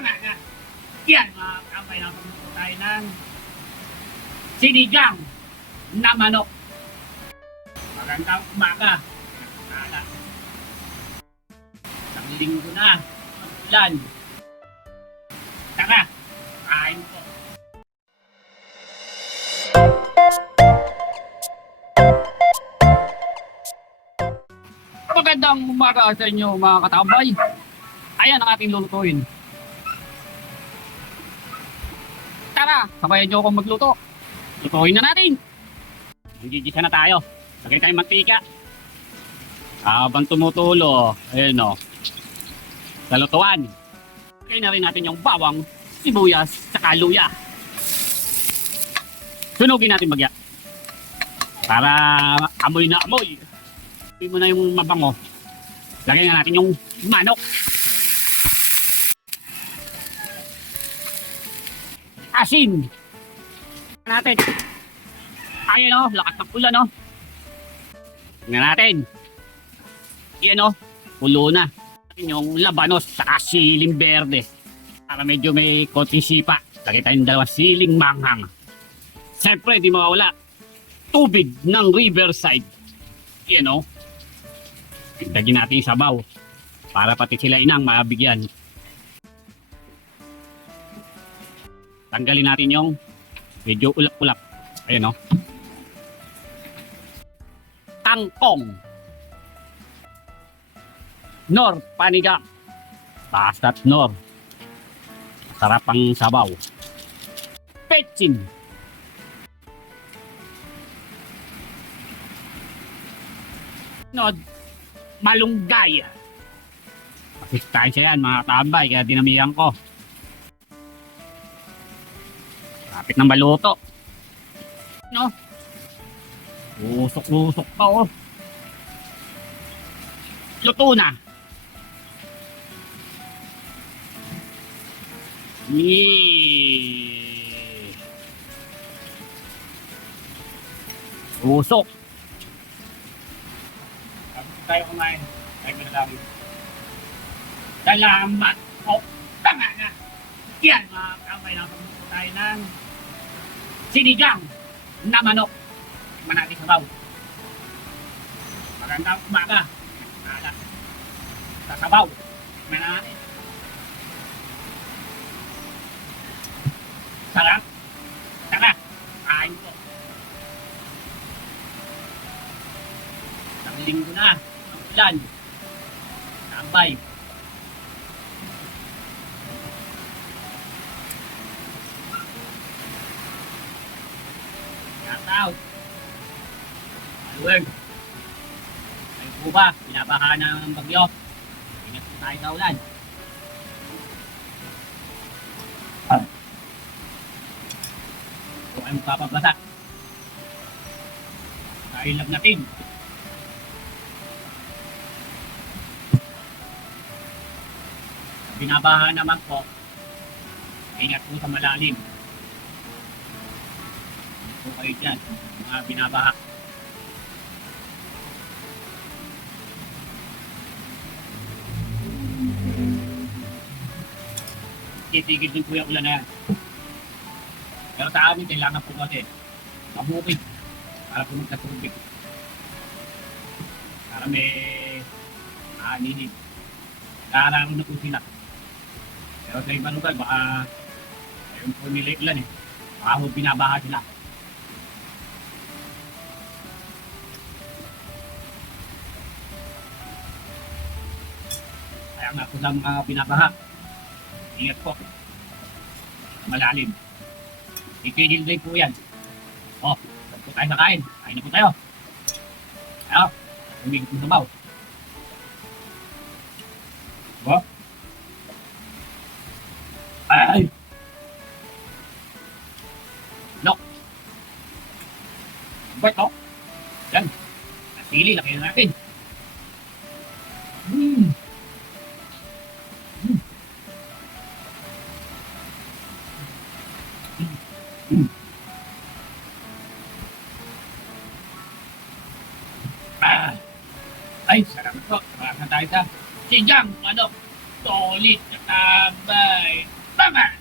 Tama na. Yan mga kamay na pagluto tayo ng sinigang na manok. Magandang umaga. Pinakakala. Isang linggo na. Ang ulan. Tara, kain po. Magandang umaga sa inyo mga katambay. Ayan ang ating lulutuin. Tara, sabayan nyo akong magluto. Lutuin na natin. Nagigisa na tayo. Lagay tayong mantika. Habang tumutulo, ayun o. Sa lutuan. Lagay na rin natin yung bawang, sibuyas, saka luya. Sunugin natin bagya. Para amoy na amoy. Amoy mo na yung mabango. Lagay na natin yung manok. Asin. Natin. Ayan o, lakas ng ulan o. Tingnan natin. Yan o, pulo na. Yung labanos saka siling berde. Para medyo may konting sipa. Lagay tayong dalawang siling manghang. Siyempre, di mawawala. Tubig ng riverside. Yan o. Dagin natin yung sabaw. Para pati sila inang mabigyan. Tanggalin natin yung medyo ulap-ulap. Ayan o. Kangkong. Nor panigang. Basta't nor. Masarap ang sabaw. Petsin. Nod. Malunggay. Masistay siya yan mga tambay. Kaya dinamihan ko. Kapit ng baluto. No? Usok-usok pa oh. Luto na. Yee. Usok. Tapos tayo kumain. Tayo ko na lang. Salamat po. Tama na. Yan mga kamay na pagluto tayo ng sinigang na manok. Tingnan natin sa sabaw. Magandang umaga. Sa sabaw. Tingnan natin. Sarap. Tara. Kain po. Isang linggo na. Ang ulan. Tambay. Out. Alweg. Kayo po ba? Binabaha na ng bagyo. Ingat po tayo sa ulan. Kung ay magpapabasa. Dahil lagnatin. Binabaha naman po. Ingat po sa malalim. Po kayo dyan, mga binabaha. Titigil din po yung ulan na yan. Pero sa amin, kailangan po kasi mabukid para po magkatubig. Para may aaninin. Kaarawan na po sila. Pero sa ibang lugar, baka ayun po nila ulan eh. Baka po binabaha sila. Kaya nga po sa mga binabaha, ingat po. Malalim. Itigil din po yan. O, huwag po tayo sa kain. Kain na po tayo. Ayo, umigit mo sabaw. O. Ay! Look. Bait o. Yan. Nasili, laki na natin. Ay, salamat po. Maraming tayo sa sigang, solid, katambay. Tama.